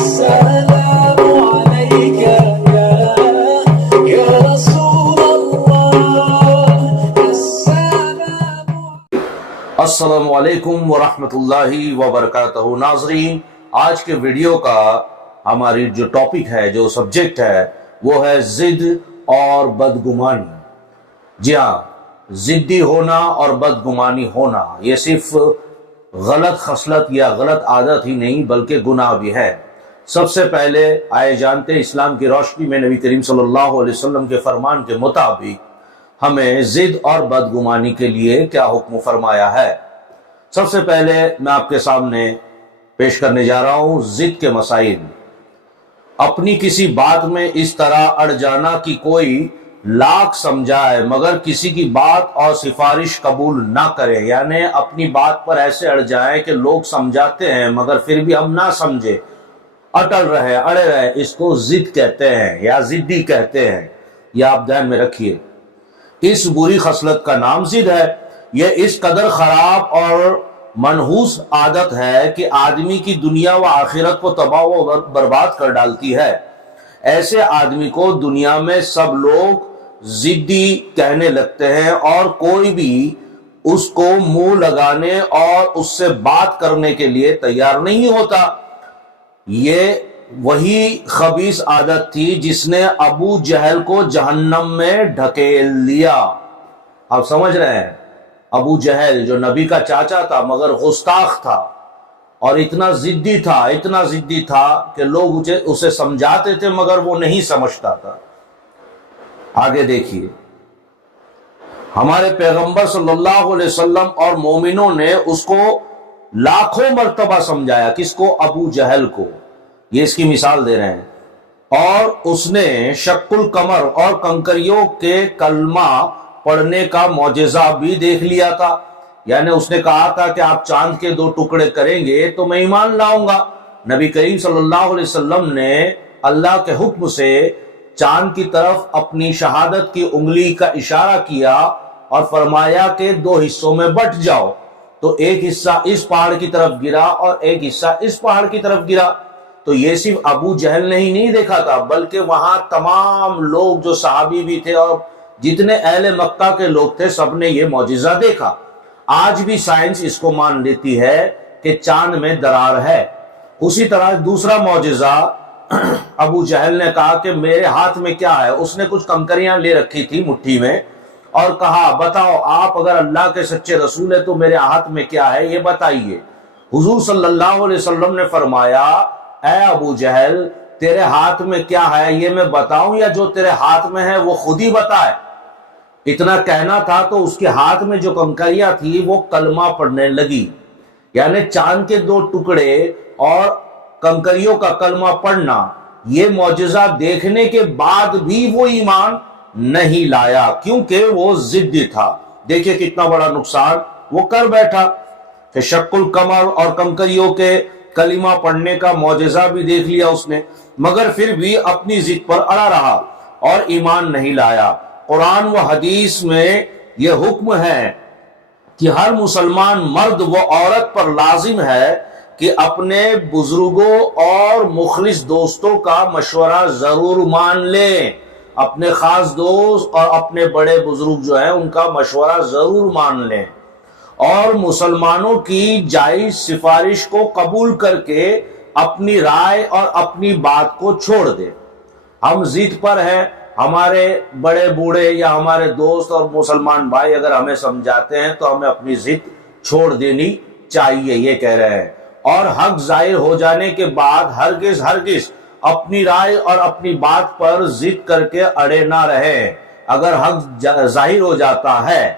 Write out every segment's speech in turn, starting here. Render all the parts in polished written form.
السلام عليك يا رسول الله السلام السلام علیکم ورحمۃ اللہ وبرکاتہ۔ ناظرین، آج کے ویڈیو کا ہماری جو ٹاپک ہے، جو سبجیکٹ ہے، وہ ہے ضد اور بدگمانی۔ جی ہاں، ضدی ہونا اور بدگمانی ہونا یہ صرف غلط خصلت یا غلط عادت ہی نہیں بلکہ گناہ بھی ہے۔ سب سے پہلے آئے جانتے ہیں اسلام کی روشنی میں نبی کریم صلی اللہ علیہ وسلم کے فرمان کے مطابق ہمیں ضد اور بدگمانی کے لیے کیا حکم فرمایا ہے۔ سب سے پہلے میں آپ کے سامنے پیش کرنے جا رہا ہوں ضد کے مسائل۔ اپنی کسی بات میں اس طرح اڑ جانا کہ کوئی لاکھ سمجھائے مگر کسی کی بات اور سفارش قبول نہ کرے، یعنی اپنی بات پر ایسے اڑ جائیں کہ لوگ سمجھاتے ہیں مگر پھر بھی ہم نہ سمجھے، اٹل رہے، اڑے رہے، اس کو ضد کہتے ہیں یا ضدی کہتے ہیں۔ یہ آپ دھیان میں رکھیے، اس بری خصلت کا نام ضد ہے۔ یہ اس قدر خراب اور منحوس عادت ہے کہ آدمی کی دنیا و آخرت کو تباہ و برباد کر ڈالتی ہے۔ ایسے آدمی کو دنیا میں سب لوگ ضدی کہنے لگتے ہیں اور کوئی بھی اس کو منہ لگانے اور اس سے بات کرنے کے لیے تیار نہیں ہوتا۔ یہ وہی خبیث عادت تھی جس نے ابو جہل کو جہنم میں ڈھکیل دیا۔ آپ سمجھ رہے ہیں، ابو جہل جو نبی کا چاچا تھا مگر گستاخ تھا اور اتنا ضدی تھا کہ لوگ اسے سمجھاتے تھے مگر وہ نہیں سمجھتا تھا۔ آگے دیکھیے، ہمارے پیغمبر صلی اللہ علیہ وسلم اور مومنوں نے اس کو لاکھوں مرتبہ سمجھایا۔ کس کو؟ ابو جہل کو۔ یہ اس کی مثال دے رہے ہیں۔ اور اس نے شق القمر اور کنکریوں کے کلمہ پڑھنے کا معجزہ بھی دیکھ لیا تھا، یعنی اس نے کہا تھا کہ آپ چاند کے 2 ٹکڑے کریں گے تو میں ایمان لاؤں گا۔ نبی کریم صلی اللہ علیہ وسلم نے اللہ کے حکم سے چاند کی طرف اپنی شہادت کی انگلی کا اشارہ کیا اور فرمایا کہ 2 حصوں میں بٹ جاؤ، تو ایک حصہ اس پہاڑ کی طرف گرا اور ایک حصہ اس پہاڑ کی طرف گرا۔ تو یہ صرف ابو جہل نے ہی نہیں دیکھا تھا بلکہ وہاں تمام لوگ جو صحابی بھی تھے اور جتنے اہل مکہ کے لوگ تھے سب نے یہ معجزہ دیکھا۔ آج بھی سائنس اس کو مان لیتی ہے کہ چاند میں درار ہے۔ اسی طرح دوسرا معجزہ، ابو جہل نے کہا کہ میرے ہاتھ میں کیا ہے؟ اس نے کچھ کنکریاں لے رکھی تھی مٹھی میں اور کہا بتاؤ آپ اگر اللہ کے سچے رسول ہیں تو میرے ہاتھ میں کیا ہے یہ بتائیے۔ حضور صلی اللہ علیہ وسلم نے فرمایا اے ابو جہل تیرے ہاتھ میں کیا ہے یہ میں بتاؤں یا جو تیرے ہاتھ میں ہے وہ خود ہی بتائے؟ اتنا کہنا تھا تو اس کے ہاتھ میں جو کنکریاں تھی وہ کلمہ پڑھنے لگی، یعنی چاند کے 2 ٹکڑے اور کنکریوں کا کلمہ پڑھنا۔ یہ معجزہ دیکھنے کے بعد بھی وہ ایمان نہیں لایا کیونکہ وہ ضدی تھا۔ دیکھیں کتنا بڑا نقصان وہ کر بیٹھا کہ شق القمر اور کنکریوں کے کلمہ پڑھنے کا معجزہ بھی دیکھ لیا اس نے مگر پھر بھی اپنی ضد پر اڑا رہا اور ایمان نہیں لایا۔ قرآن و حدیث میں یہ حکم ہے کہ ہر مسلمان مرد و عورت پر لازم ہے کہ اپنے بزرگوں اور مخلص دوستوں کا مشورہ ضرور مان لیں۔ اپنے خاص دوست اور اپنے بڑے بزرگ جو ہیں ان کا مشورہ ضرور مان لیں اور مسلمانوں کی جائز سفارش کو قبول کر کے اپنی رائے اور اپنی بات کو چھوڑ دیں۔ ہم ضد پر ہیں، ہمارے بڑے بوڑھے یا ہمارے دوست اور مسلمان بھائی اگر ہمیں سمجھاتے ہیں تو ہمیں اپنی ضد چھوڑ دینی چاہیے، یہ کہہ رہے ہیں۔ اور حق ظاہر ہو جانے کے بعد ہرگز اپنی رائے اور اپنی بات پر ضد کر کے اڑے نہ رہے۔ اگر حق ظاہر ہو جاتا ہے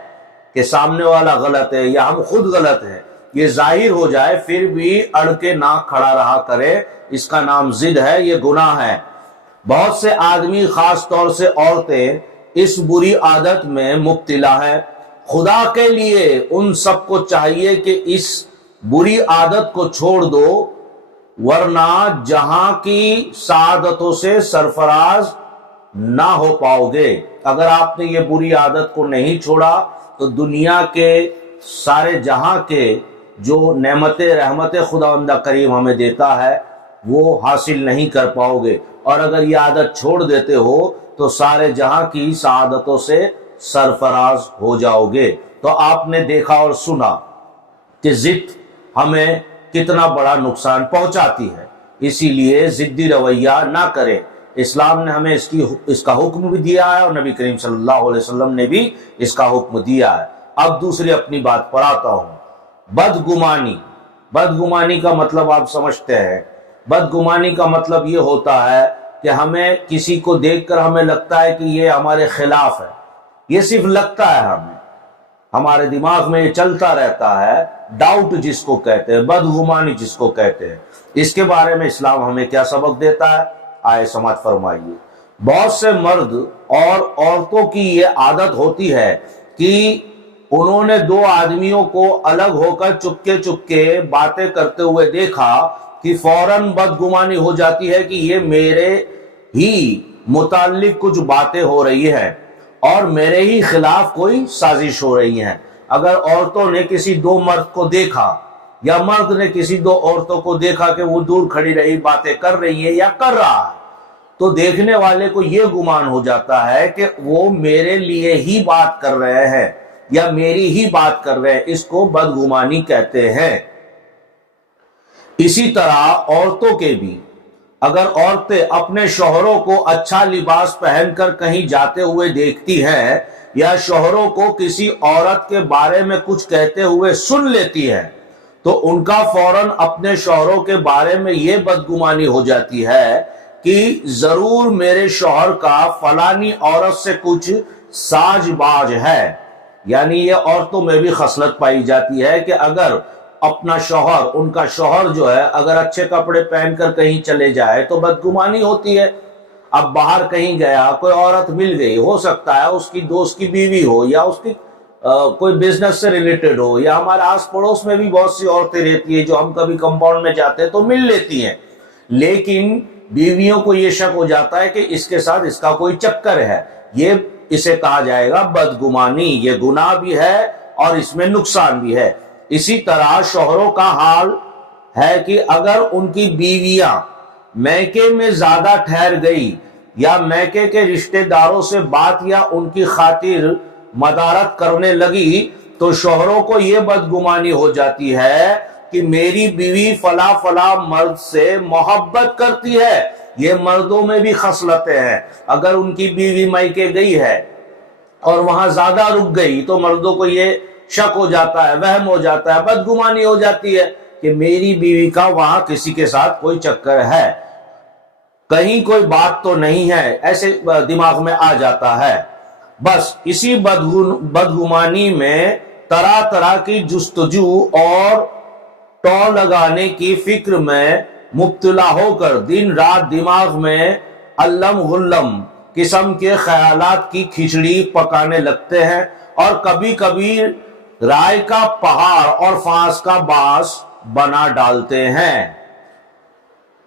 کہ سامنے والا غلط ہے یا ہم خود غلط ہیں، یہ ظاہر ہو جائے پھر بھی اڑ کے نہ کھڑا رہا کرے، اس کا نام ضد ہے، یہ گناہ ہے۔ بہت سے آدمی خاص طور سے عورتیں اس بری عادت میں مبتلا ہیں۔ خدا کے لیے ان سب کو چاہیے کہ اس بری عادت کو چھوڑ دو ورنہ جہاں کی سعادتوں سے سرفراز نہ ہو پاؤ گے۔ اگر آپ نے یہ بری عادت کو نہیں چھوڑا تو دنیا کے سارے جہاں کے جو نعمت رحمت خداوند کریم ہمیں دیتا ہے وہ حاصل نہیں کر پاؤ گے، اور اگر یہ عادت چھوڑ دیتے ہو تو سارے جہاں کی سعادتوں سے سرفراز ہو جاؤ گے۔ تو آپ نے دیکھا اور سنا کہ ضد ہمیں کتنا بڑا نقصان پہنچاتی ہے، اسی لیے ضدی رویہ نہ کریں۔ اسلام نے ہمیں اس کا حکم بھی دیا ہے، اور نبی کریم صلی اللہ علیہ وسلم نے بھی اس کا حکم دیا ہے۔ اب دوسری اپنی بات پر آتا ہوں۔ بدگمانی، بدگمانی کا مطلب آپ سمجھتے ہیں۔ بدگمانی کا مطلب یہ ہوتا ہے کہ ہمیں کسی کو دیکھ کر ہمیں لگتا ہے کہ یہ ہمارے خلاف ہے۔ یہ صرف لگتا ہے، ہمارے دماغ میں یہ چلتا رہتا ہے، ڈاؤٹ جس کو کہتے ہیں، بدگمانی جس کو کہتے ہیں۔ اس کے بارے میں اسلام ہمیں کیا سبق دیتا ہے، آئے سماعت فرمائیے۔ بہت سے مرد اور عورتوں کی یہ عادت ہوتی ہے کہ انہوں نے دو آدمیوں کو الگ ہو کر چپکے چپکے باتیں کرتے ہوئے دیکھا کہ فوراً بدگمانی ہو جاتی ہے کہ یہ میرے ہی متعلق کچھ باتیں ہو رہی ہیں اور میرے ہی خلاف کوئی سازش ہو رہی ہیں۔ اگر عورتوں نے کسی دو مرد کو دیکھا یا مرد نے کسی دو عورتوں کو دیکھا کہ وہ دور کھڑی رہی باتیں کر رہی ہیں یا کر رہا ہے، تو دیکھنے والے کو یہ گمان ہو جاتا ہے کہ وہ میرے لیے ہی بات کر رہے ہیں یا میری ہی بات کر رہے ہیں۔ اس کو بدگمانی کہتے ہیں۔ اسی طرح عورتوں کے بھی، اگر عورتیں اپنے شوہروں کو اچھا لباس پہن کر کہیں جاتے ہوئے دیکھتی ہیں یا شوہروں کو کسی عورت کے بارے میں کچھ کہتے ہوئے سن لیتی ہیں، تو ان کا فوراً اپنے شوہروں کے بارے میں یہ بدگمانی ہو جاتی ہے کہ ضرور میرے شوہر کا فلانی عورت سے کچھ ساج باج ہے۔ یعنی یہ عورتوں میں بھی خصلت پائی جاتی ہے کہ اگر اپنا شوہر، ان کا شوہر جو ہے اگر اچھے کپڑے پہن کر کہیں چلے جائے تو بدگمانی ہوتی ہے۔ اب باہر کہیں گیا، کوئی عورت مل گئی، ہو سکتا ہے اس کی دوست کی بیوی ہو یا اس کی کوئی بزنس سے ریلیٹڈ ہو، یا ہمارے آس پڑوس میں بھی بہت سی عورتیں رہتی ہیں جو ہم کبھی کمپاؤنڈ میں جاتے ہیں تو مل لیتی ہیں، لیکن بیویوں کو یہ شک ہو جاتا ہے کہ اس کے ساتھ اس کا کوئی چکر ہے۔ یہ اسے کہا جائے گا بدگمانی۔ یہ گناہ بھی ہے اور اس میں نقصان بھی ہے۔ اسی طرح شوہروں کا حال ہے کہ اگر ان کی بیویاں میکے میں زیادہ ٹھہر گئی یا میکے کے رشتہ داروں سے بات یا ان کی خاطر مدارت کرنے لگی، تو شوہروں کو یہ بدگمانی ہو جاتی ہے کہ میری بیوی فلاں فلاں مرد سے محبت کرتی ہے۔ یہ مردوں میں بھی خصلتیں ہیں۔ اگر ان کی بیوی میکے گئی ہے اور وہاں زیادہ رک گئی تو مردوں کو یہ شک ہو جاتا ہے، وہم ہو جاتا ہے، بدگمانی ہو جاتی ہے کہ میری بیوی کا وہاں کسی کے ساتھ کوئی چکر ہے، کہیں کوئی بات تو نہیں ہے، ایسے دماغ میں آ جاتا ہے۔ بس اسی بدگمانی میں طرح طرح کی جستجو اور ٹو لگانے کی فکر میں مبتلا ہو کر دن رات دماغ میں علم غلم قسم کے خیالات کی کھچڑی پکانے لگتے ہیں، اور کبھی کبھی رائے کا پہاڑ اور فانس کا باعث بنا ڈالتے ہیں۔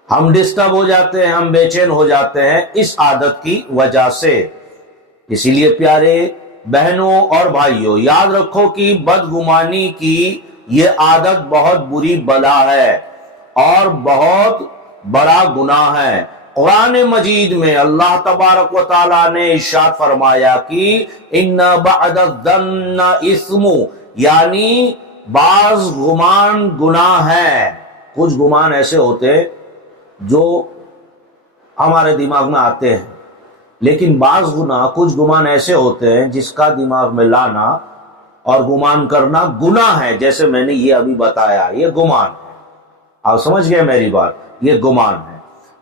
ہم ڈسٹرب ہو جاتے ہیں، ہم بے چین ہو جاتے ہیں اس عادت کی وجہ سے۔ اسی لیے پیارے بہنوں اور بھائیوں، یاد رکھو کہ بدگمانی کی یہ عادت بہت بری بلا ہے اور بہت بڑا گناہ ہے۔ قرآن مجید میں اللہ تبارک و تعالیٰ نے ارشاد فرمایا کہ ان بعد الظن اثم، یعنی بعض گمان گناہ ہے۔ کچھ گمان ایسے ہوتے جو ہمارے دماغ میں آتے ہیں، لیکن بعض گناہ، کچھ گمان ایسے ہوتے ہیں جس کا دماغ میں لانا اور گمان کرنا گناہ ہے۔ جیسے میں نے یہ ابھی بتایا، یہ گمان ہے۔ آپ سمجھ گئے میری بات؟ یہ گمان ہے۔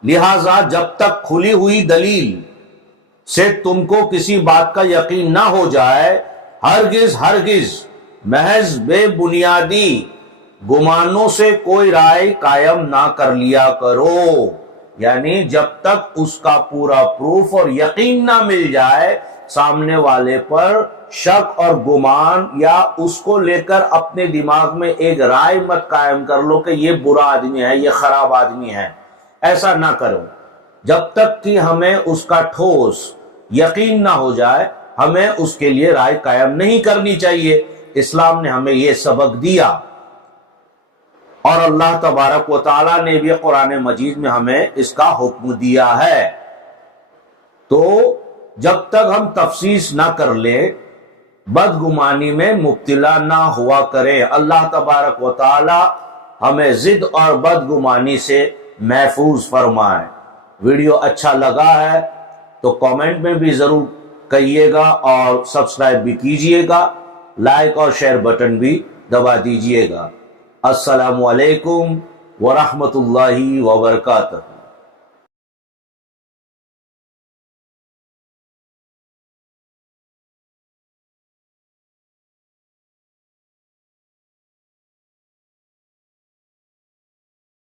لہٰذا جب تک کھلی ہوئی دلیل سے تم کو کسی بات کا یقین نہ ہو جائے، ہرگز ہرگز محض بے بنیادی گمانوں سے کوئی رائے قائم نہ کر لیا کرو۔ یعنی جب تک اس کا پورا پروف اور یقین نہ مل جائے، سامنے والے پر شک اور گمان یا اس کو لے کر اپنے دماغ میں ایک رائے مت قائم کر لو کہ یہ برا آدمی ہے، یہ خراب آدمی ہے۔ ایسا نہ کرو۔ جب تک کہ ہمیں اس کا ٹھوس یقین نہ ہو جائے، ہمیں اس کے لیے رائے قائم نہیں کرنی چاہیے۔ اسلام نے ہمیں یہ سبق دیا۔ اور اللہ تبارک و تعالیٰ نے بھی قرآن مجید میں ہمیں اس کا حکم دیا ہے۔ تو جب تک ہم تفسیس نہ کر لیں، بدگمانی میں مبتلا نہ ہوا کریں۔ اللہ تبارک و تعالی ہمیں ضد اور بدگمانی سے محفوظ فرمائے۔ ویڈیو اچھا لگا ہے تو کامنٹ میں بھی ضرور کہیے گا اور سبسکرائب بھی کیجئے گا، لائک اور شیئر بٹن بھی دبا دیجئے گا۔ السلام علیکم ورحمۃ اللہ وبرکاتہ۔